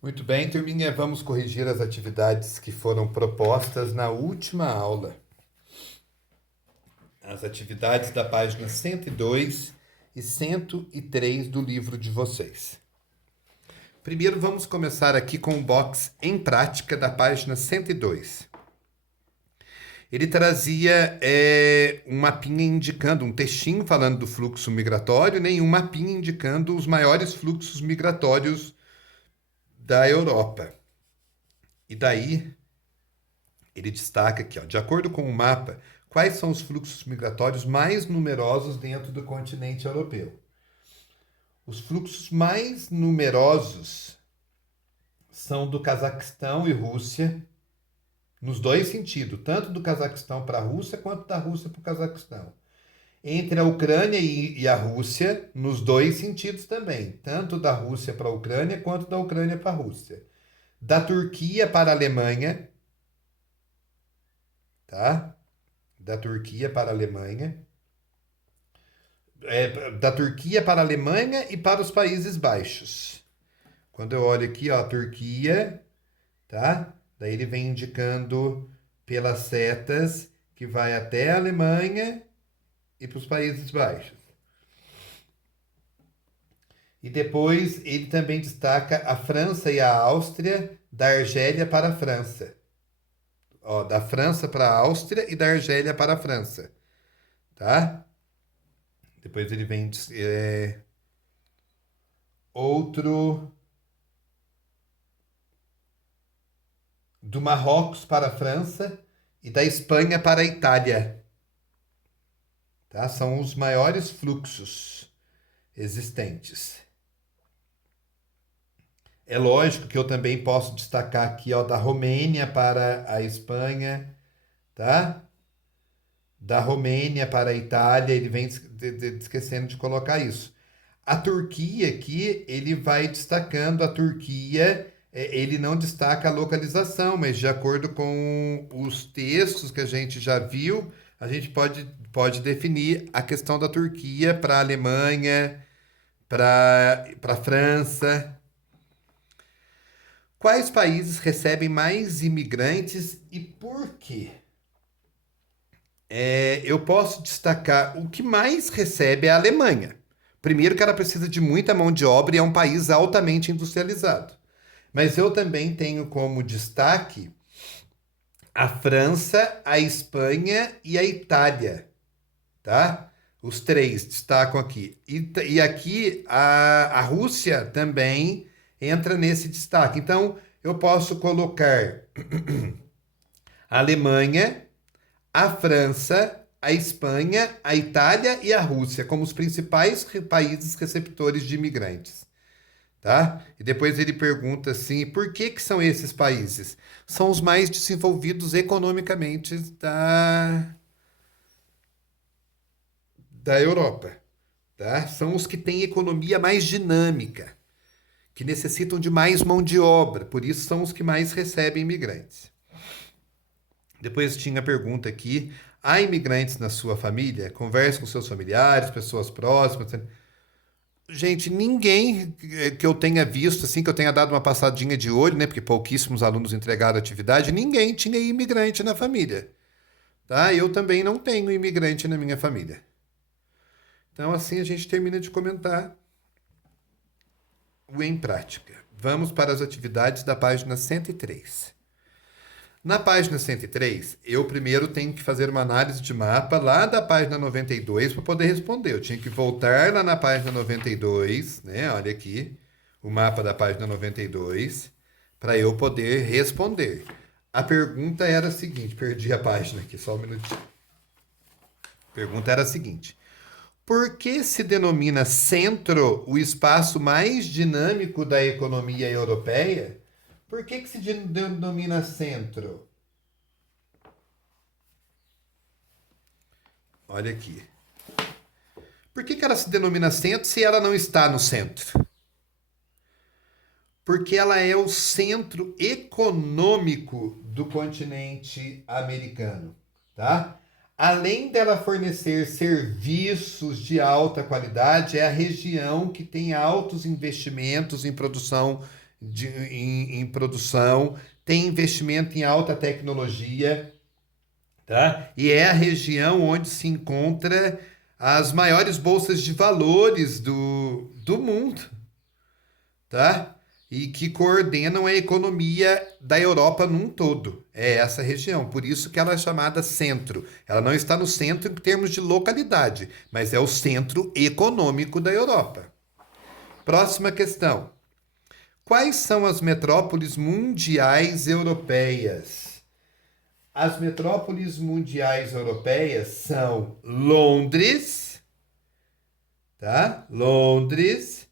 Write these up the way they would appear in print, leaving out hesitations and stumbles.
Muito bem, turminha, vamos corrigir as atividades que foram propostas na última aula. As atividades da página 102 e 103 do livro de vocês. Primeiro, vamos começar aqui com o box em prática da página 102. Ele trazia um mapinha indicando, um textinho falando do fluxo migratório, né, e um mapinha indicando os maiores fluxos migratórios da Europa. E daí, ele destaca aqui, ó, de acordo com o mapa, quais são os fluxos migratórios mais numerosos dentro do continente europeu. Os fluxos mais numerosos são do Cazaquistão e Rússia, nos dois sentidos, tanto do Cazaquistão para a Rússia quanto da Rússia para o Cazaquistão. Entre a Ucrânia e a Rússia, nos dois sentidos também, tanto da Rússia para a Ucrânia quanto da Ucrânia para a Rússia. Da Turquia para a Alemanha, tá? Da Turquia para a Alemanha. Da Turquia para a Alemanha e para os Países Baixos. Quando eu olho aqui, ó, a Turquia, tá? Daí ele vem indicando pelas setas que vai até a Alemanha e para os Países Baixos. E depois ele também destaca a França e a Áustria, da Argélia para a França. Ó, da França para a Áustria e da Argélia para a França. Tá? Depois ele vem outro do Marrocos para a França e da Espanha para a Itália. Tá? São os maiores fluxos existentes. É lógico que eu também posso destacar aqui, ó, da Romênia para a Espanha, tá? Da Romênia para a Itália, ele vem esquecendo de colocar isso. A Turquia aqui, ele vai destacando a Turquia, ele não destaca a localização, mas de acordo com os textos que a gente já viu, a gente pode definir a questão da Turquia para a Alemanha, para a França. Quais países recebem mais imigrantes e por quê? Eu posso destacar o que mais recebe é a Alemanha. Primeiro que ela precisa de muita mão de obra e é um país altamente industrializado. Mas eu também tenho como destaque a França, a Espanha e a Itália, tá? Os três destacam aqui. E aqui a Rússia também entra nesse destaque. Então, eu posso colocar a Alemanha, a França, a Espanha, a Itália e a Rússia como os principais países receptores de imigrantes. Tá? E depois ele pergunta assim, por que são esses países? São os mais desenvolvidos economicamente da Europa. Tá? São os que têm economia mais dinâmica, que necessitam de mais mão de obra, por isso são os que mais recebem imigrantes. Depois tinha a pergunta aqui: há imigrantes na sua família? Converse com seus familiares, pessoas próximas. Gente, ninguém que eu tenha visto, assim, que eu tenha dado uma passadinha de olho, né? Porque pouquíssimos alunos entregaram atividade, ninguém tinha imigrante na família. Tá? Eu também não tenho imigrante na minha família. Então, assim a gente termina de comentar o em prática. Vamos para as atividades da página 103. Na página 103, eu primeiro tenho que fazer uma análise de mapa lá da página 92 para poder responder. Eu tinha que voltar lá na página 92, né? Olha aqui, o mapa da página 92, para eu poder responder. A pergunta era a seguinte, perdi a página aqui, só um minutinho. A pergunta era a seguinte: por que se denomina centro o espaço mais dinâmico da economia europeia? Por que se denomina centro? Olha aqui. Por que ela se denomina centro se ela não está no centro? Porque ela é o centro econômico do continente americano, tá? Além dela fornecer serviços de alta qualidade, é a região que tem altos investimentos em produção em produção, tem investimento em alta tecnologia, tá? E é a região onde se encontra as maiores bolsas de valores do mundo, tá? E que coordenam a economia da Europa num todo. É essa região, por isso que ela é chamada centro. Ela não está no centro em termos de localidade, mas é o centro econômico da Europa. Próxima questão. Quais são as metrópoles mundiais europeias? As metrópoles mundiais europeias são Londres, tá? Londres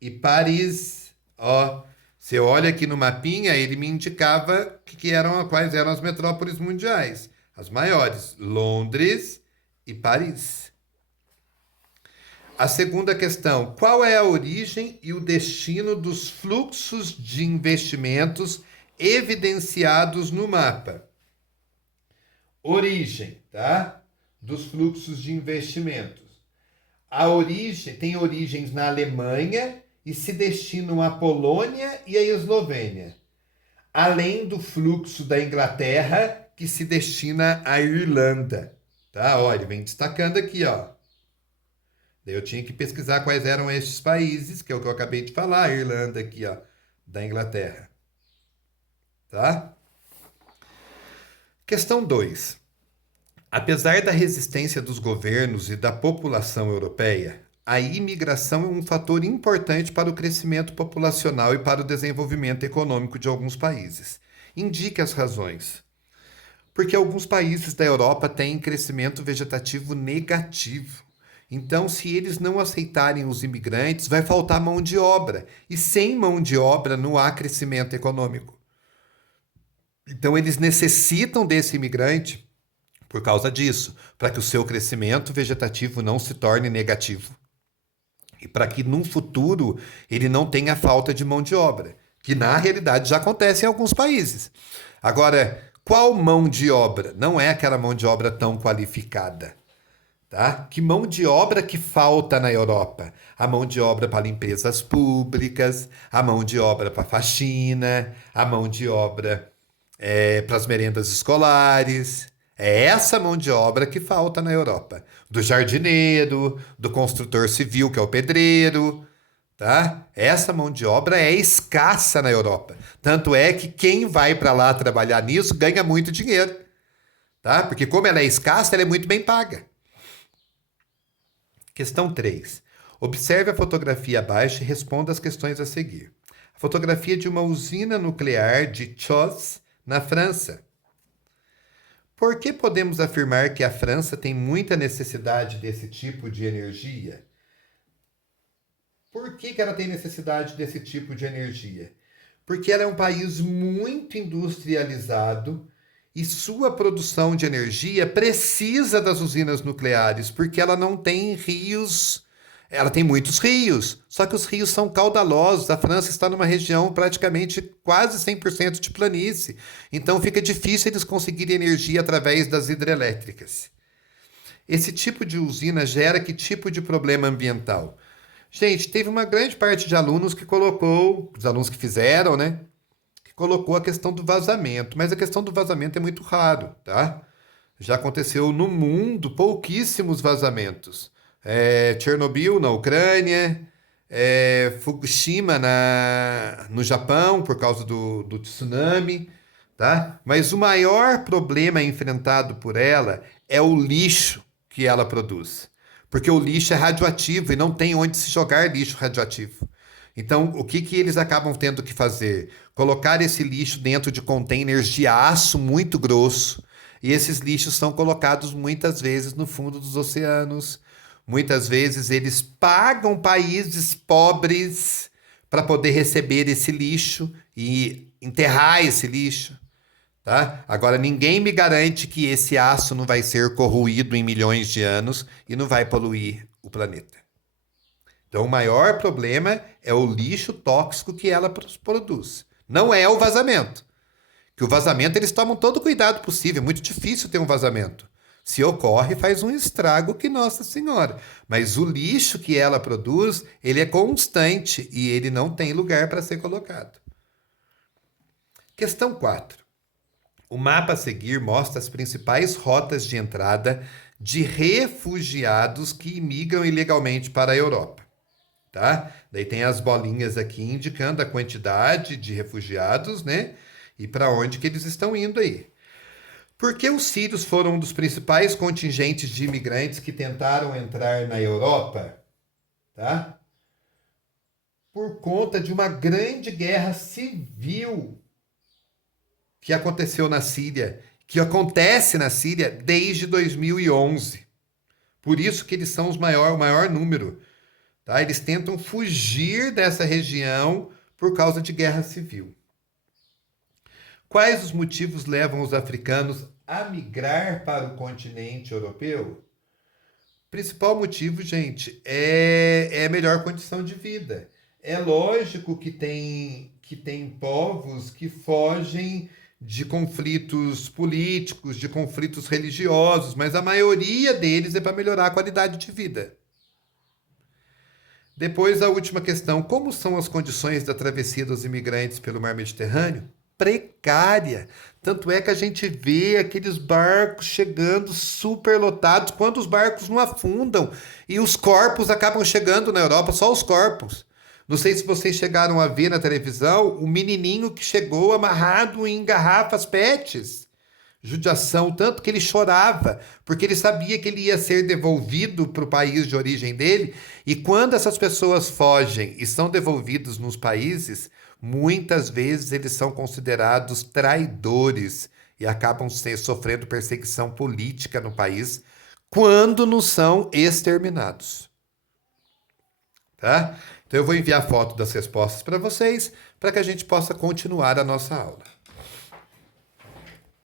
e Paris. Ó, você olha aqui no mapinha, ele me indicava quais eram as metrópoles mundiais. As maiores, Londres e Paris. A segunda questão, qual é a origem e o destino dos fluxos de investimentos evidenciados no mapa? Origem, tá? Dos fluxos de investimentos. Tem origens na Alemanha e se destinam à Polônia e à Eslovênia, além do fluxo da Inglaterra, que se destina à Irlanda. Tá? Olha, vem destacando aqui, ó. Daí eu tinha que pesquisar quais eram estes países, que é o que eu acabei de falar, a Irlanda aqui, ó, da Inglaterra. Tá? Questão 2. Apesar da resistência dos governos e da população europeia, a imigração é um fator importante para o crescimento populacional e para o desenvolvimento econômico de alguns países. Indique as razões. Porque alguns países da Europa têm crescimento vegetativo negativo. Então, se eles não aceitarem os imigrantes, vai faltar mão de obra. E sem mão de obra não há crescimento econômico. Então, eles necessitam desse imigrante por causa disso, para que o seu crescimento vegetativo não se torne negativo. E para que no futuro ele não tenha falta de mão de obra, que na realidade já acontece em alguns países. Agora, qual mão de obra? Não é aquela mão de obra tão qualificada. Tá? Que mão de obra que falta na Europa? A mão de obra para limpezas públicas, a mão de obra para faxina, a mão de obra para as merendas escolares. É essa mão de obra que falta na Europa. Do jardineiro, do construtor civil, que é o pedreiro. Tá? Essa mão de obra é escassa na Europa. Tanto é que quem vai para lá trabalhar nisso ganha muito dinheiro. Tá? Porque como ela é escassa, ela é muito bem paga. Questão 3. Observe a fotografia abaixo e responda as questões a seguir. A fotografia de uma usina nuclear de Chos, na França. Por que podemos afirmar que a França tem muita necessidade desse tipo de energia? Por que ela tem necessidade desse tipo de energia? Porque ela é um país muito industrializado e sua produção de energia precisa das usinas nucleares, porque ela não tem rios. Ela tem muitos rios, só que os rios são caudalosos. A França está numa região praticamente quase 100% de planície. Então fica difícil eles conseguirem energia através das hidrelétricas. Esse tipo de usina gera que tipo de problema ambiental? Gente, teve uma grande parte de alunos que colocou, os alunos que fizeram, né? Que colocou a questão do vazamento. Mas a questão do vazamento é muito raro, tá? Já aconteceu no mundo pouquíssimos vazamentos. Chernobyl na Ucrânia, Fukushima no Japão por causa do tsunami, tá? Mas o maior problema enfrentado por ela é o lixo que ela produz, porque o lixo é radioativo e não tem onde se jogar lixo radioativo. Então, o que eles acabam tendo que fazer? Colocar esse lixo dentro de containers de aço muito grosso, e esses lixos são colocados muitas vezes no fundo dos oceanos. Muitas vezes eles pagam países pobres para poder receber esse lixo e enterrar esse lixo. Tá? Agora, ninguém me garante que esse aço não vai ser corroído em milhões de anos e não vai poluir o planeta. Então, o maior problema é o lixo tóxico que ela produz. Não é o vazamento. Que o vazamento eles tomam todo o cuidado possível. É muito difícil ter um vazamento. Se ocorre, faz um estrago que Nossa Senhora. Mas o lixo que ela produz, ele é constante e ele não tem lugar para ser colocado. Questão 4. O mapa a seguir mostra as principais rotas de entrada de refugiados que imigram ilegalmente para a Europa. Tá? Daí tem as bolinhas aqui indicando a quantidade de refugiados, né? E para onde que eles estão indo aí. Por que os sírios foram um dos principais contingentes de imigrantes que tentaram entrar na Europa? Tá? Por conta de uma grande guerra civil que aconteceu na Síria, que acontece na Síria desde 2011. Por isso que eles são o maior número. Tá? Eles tentam fugir dessa região por causa de guerra civil. Quais os motivos levam os africanos a migrar para o continente europeu? O principal motivo, gente, é a melhor condição de vida. É lógico que tem povos que fogem de conflitos políticos, de conflitos religiosos, mas a maioria deles é para melhorar a qualidade de vida. Depois, a última questão. Como são as condições da travessia dos imigrantes pelo mar Mediterrâneo? Precária. Tanto é que a gente vê aqueles barcos chegando super lotados, quando os barcos não afundam e os corpos acabam chegando na Europa, só os corpos. Não sei se vocês chegaram a ver na televisão o menininho que chegou amarrado em garrafas PETs. Judiação, tanto que ele chorava, porque ele sabia que ele ia ser devolvido para o país de origem dele, e quando essas pessoas fogem e são devolvidos nos países, muitas vezes eles são considerados traidores e acabam sofrendo perseguição política no país, quando não são exterminados. Tá? Então eu vou enviar foto das respostas para vocês, para que a gente possa continuar a nossa aula.